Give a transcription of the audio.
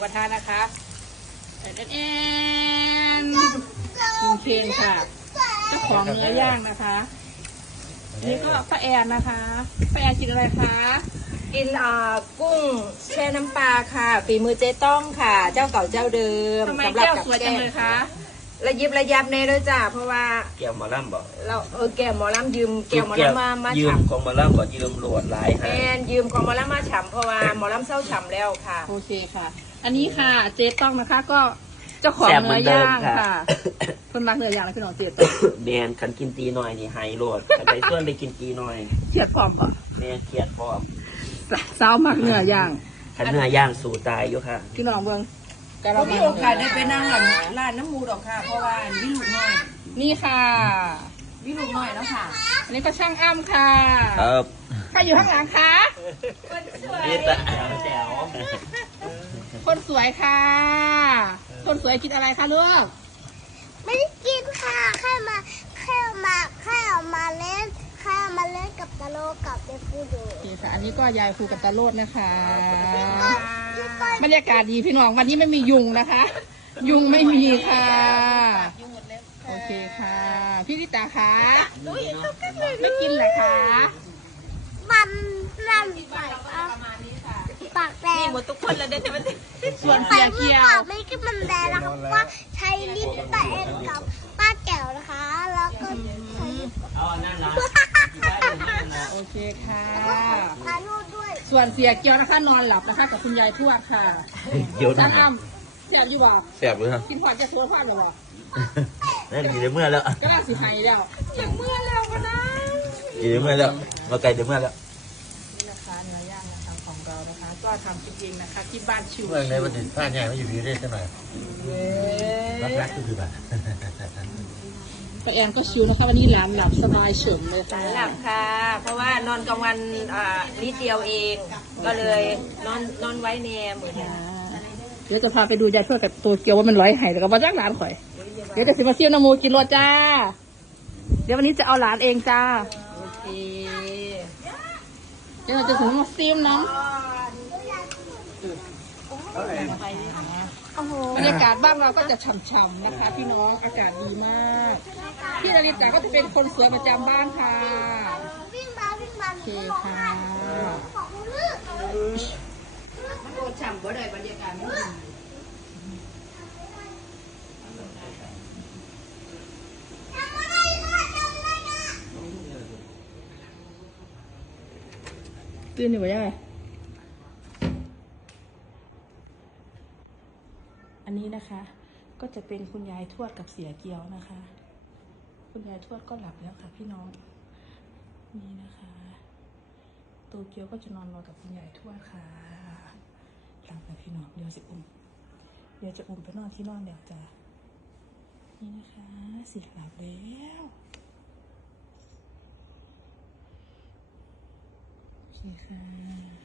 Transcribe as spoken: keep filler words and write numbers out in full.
ระทะนะคะแอนแอนแอนคุณเคนค่ะเจ้าของเนื้อย่างนะคะนี่ก็ป้าแอนนะคะป้าแอนกินอะไรคะกินอ่ากุ้งแช่น้ำปลาค่ะฝีมือเจ๊ต้องค่ะ เจ้าเก่าเจ้าเดิมทำไมแก้วสวยจังเลยคะระยิบระยับในเลยจ้ะเพราะว่าแก้วหมอลำบอกเราเออแก้วหมอลำยืมแก้วหมอลำมามายืมฉ่ำของหมอลำบอกยืมโหลดหลายแมให้นยืมของหมอลำมาฉ่ำเพราะว่าหมอลำเศร้าฉ่ำแล้วค่ะโอเคค่ะ อันนี้ค่ะเจ๊ต้องนะคะก็เจ้าของเนื้อย่างค่ะคนรักเนื้อย่างนะพี่น้องเจ๊ต้องแมนขันกินตีหน่อยนี่ไฮโหลดขันไปส่วนไปกินตีหน่อยเขียดพร้อมก่อนแม่เครียดพร้อมสาวมากเนื้อย่างขันเนื้อย่างสู่ตายอยู่ค่ะพี่น้องเมืองก็เรามีโอกาสได้ไปนั่งหลังร้านน้ำมูดอกค่ะเพราะว่าวิลูกน้อยนี่ค่ะวิลูกน้อยแล้วค่ะอันนี้ก็ช่างอ้ำค่ะครับใครอยู่ข้างหลังคะคนสวยแจ๋วคนสวยค่ะคนสวยกินอะไรคะลูกไม่ได้กินค่ะแค่มาแค่มาแค่ออกมาเล่นแค่มาเล่นกับตะโลกับเด็กผู้ดูโอเคค่ะอันนี้ก็ยายครูกับตาโลดนะคะบรรยากาศดีพี่น้องวันนี้ไม่มียุงนะคะ ยุงไม่มีค่ะโอเคค่ะพี่ลิตาคะไม่กินเหรอคะมันนั่นปากปากแดงหมดทุกคนแล้วเด็ดมันส่วนไปเสียเมื่เกียวอก่อนไม่กินมันแดงนะคะว่าใช้ลิ้นป้าเอ็นกับป้าแก้วนะคะแล้วก็ใช้ลิ้นเอานั่นนะโอเคค่ะทานนูดด้วยส่วนเสียเกียวนะคะนอนหลับนะคะกับคุณยายทวดค่ะเดี๋ยวจ้านะอ้ำเสียอยู่บ่แสบเลยครับกินพอจะทัวร์พลาดหรอบ่นั่นดีเลยเมื่อแล้วก็น่าสิไทยแล้วอย่างเมื่อแล้วก็นะดีเลยเมื่อแล้วมาไกลเดี๋ยวเมื่อแล้วนี่นะคะเนื้อย่างนะคะของเรานะคะก็ทำจริงๆนะคะที่บ้านชิวเมื่อในวันที่ผ้าใหญ่ไม่อยู่พีเรศใช่ไหมรักรักก็คือแบบป้าแอนก็ชิวนะคะวันนี้หลานหลับสบายเฉิมเลยค่ะหลับค่ะ เพราะว่านอนกลางวันอ่านิดเดียวเอง ก็เลยนอนนอนไว้แนมเหมือนกันเดี๋ยวจะพาไปดูยายทวดกับตัวเกียวว่ามันร้อยไห้แต่ก็มาจ้างหลานข่อยเดี๋ยวจะสิมาเซี่ยวน้ำมูกินรสจ้าเดี๋ยววันนี้จะเอาหลานเองจ้าโอเคเดี๋ยวเราจะถึงมาซิมน้ำบรรยากาศบ้านเราก็จะฉ่ำๆนะคะพี่น้องอากาศดีมากพี่นาริตาก็จะเป็นคนสวยประจำบ้านค่ะวิ่งมาวิ่งมาโอเคค่ะของมือมันโดนฉ่ำบ่ได้บรรยากาศไม่ดีตื่นอยู่ไหมยังไงอันนี้นะคะก็จะเป็นคุณยายทวดกับเสียเกียวนะคะ คุณยายทวดก็หลับแล้วค่ะพี่น้องนี่นะคะตัวเกียวก็จะนอนรอกับคุณยายทวดค่ะหลับแล้วพี่น้องเดี๋ยวจะอุ้มเดี๋ยวจะอุ้มไปนอนที่นอนเดี๋ยวจะนี่นะคะเสียหลับแล้วโอเคค่ะ